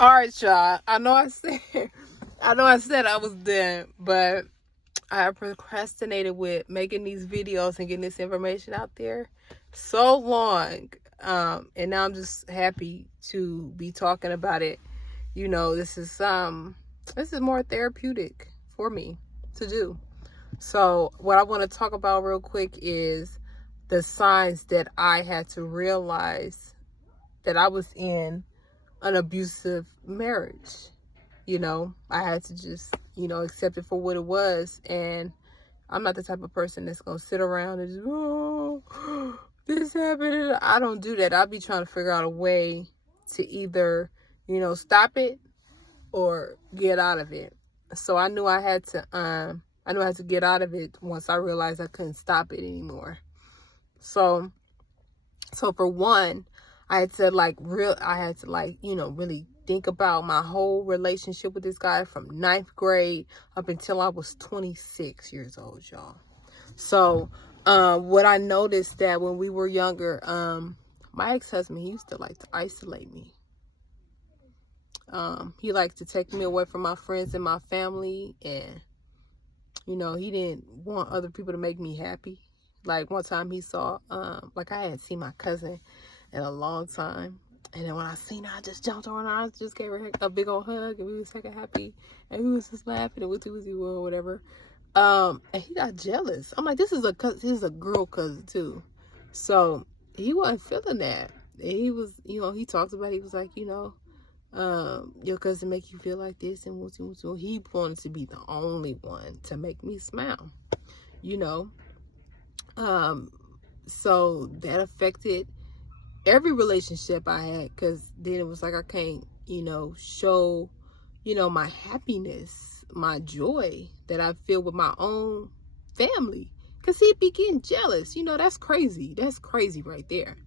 All right, y'all. I know I said I was done, but I procrastinated with making these videos and getting this information out there so long. And now I'm just happy to be talking about it. You know, this is more therapeutic for me to do. So what I want to talk about real quick is the signs that I had to realize that I was in an abusive marriage. You know, I had to just, accept it for what it was. And I'm not the type of person that's going to sit around and just, oh, this happened. I don't do that. I'll be trying to figure out a way to either, stop it or get out of it. So I knew I had to get out of it once I realized I couldn't stop it anymore. So for one, I had to really think about my whole relationship with this guy from 9th grade up until I was 26 years old, y'all. So, what I noticed that when we were younger, my ex-husband, he used to like to isolate me. He liked to take me away from my friends and my family, and, he didn't want other people to make me happy. Like one time he saw, I hadn't seen my cousin in a long time. And then when I seen her, I just jumped on her. I just gave her a big old hug, and we was like happy, and we was just laughing and woozy or whatever. And he got jealous. I'm like, this is a girl cousin too, so he wasn't feeling that. And he was, he talks about it. He was like, your cousin make you feel like this and woozy. He wanted to be the only one to make me smile, So that affected every relationship I had, because then it was like I can't, show, my happiness, my joy that I feel with my own family, because he'd be getting jealous. That's crazy. That's crazy right there.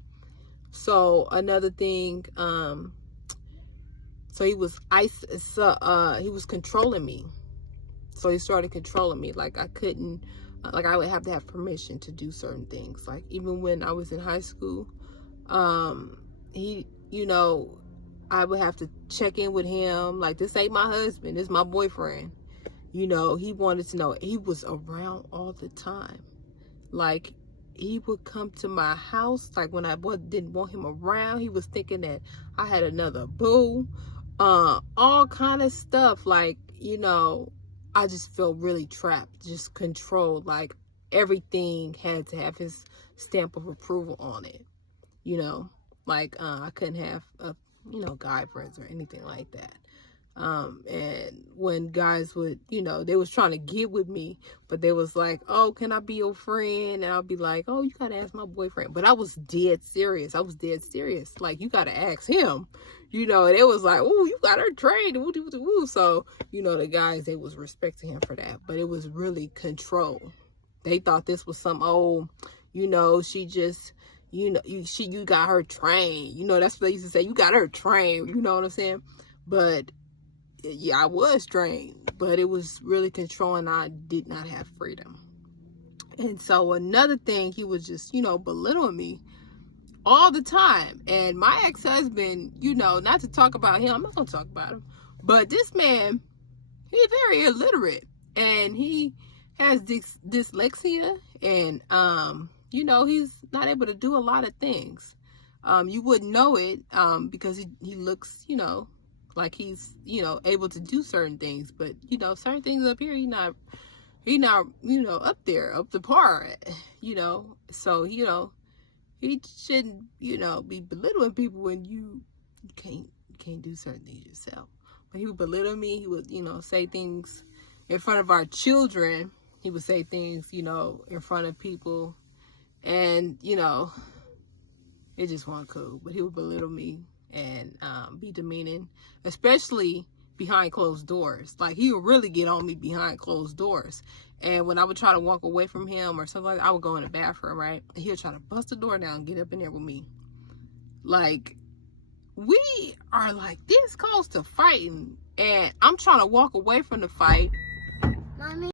So another thing, so he was controlling me. So he started controlling me. Like I couldn't, I would have to have permission to do certain things. Like even when I was in high school, he, I would have to check in with him. Like, this ain't my husband, this is my boyfriend. He wanted to know. He was around all the time. Like, he would come to my house. Like, when I didn't want him around, he was thinking that I had another boo. All kind of stuff. Like, I just felt really trapped, just controlled. Like, everything had to have his stamp of approval on it. I couldn't have, guy friends or anything like that. And when guys would, they was trying to get with me, but they was like, oh, can I be your friend? And I'll be like, oh, you got to ask my boyfriend. But I was dead serious. Like, you got to ask him, and it was like, oh, you got her trained. So, the guys, they was respecting him for that. But it was really control. They thought this was some old, she just, you got her trained. That's what they used to say. You got her trained. You know what I'm saying? But yeah, I was trained, but it was really controlling. I did not have freedom. And so another thing, he was just, belittling me all the time. And my ex-husband, not to talk about him, I'm not gonna talk about him, but this man, he's very illiterate, and he has dyslexia, and he's not able to do a lot of things. You wouldn't know it because he looks, like he's, able to do certain things, but certain things up here, he not, up there, up to par, so, he shouldn't, be belittling people when you can't do certain things yourself. But he would belittle me. He would, say things in front of our children. He would say things, in front of people, and, it just wasn't cool. But he would belittle me and be demeaning, especially behind closed doors. Like, he would really get on me behind closed doors. And when I would try to walk away from him or something like that, I would go in the bathroom, right? And he would try to bust the door down and get up in there with me. Like, we are like this close to fighting, and I'm trying to walk away from the fight. Mommy.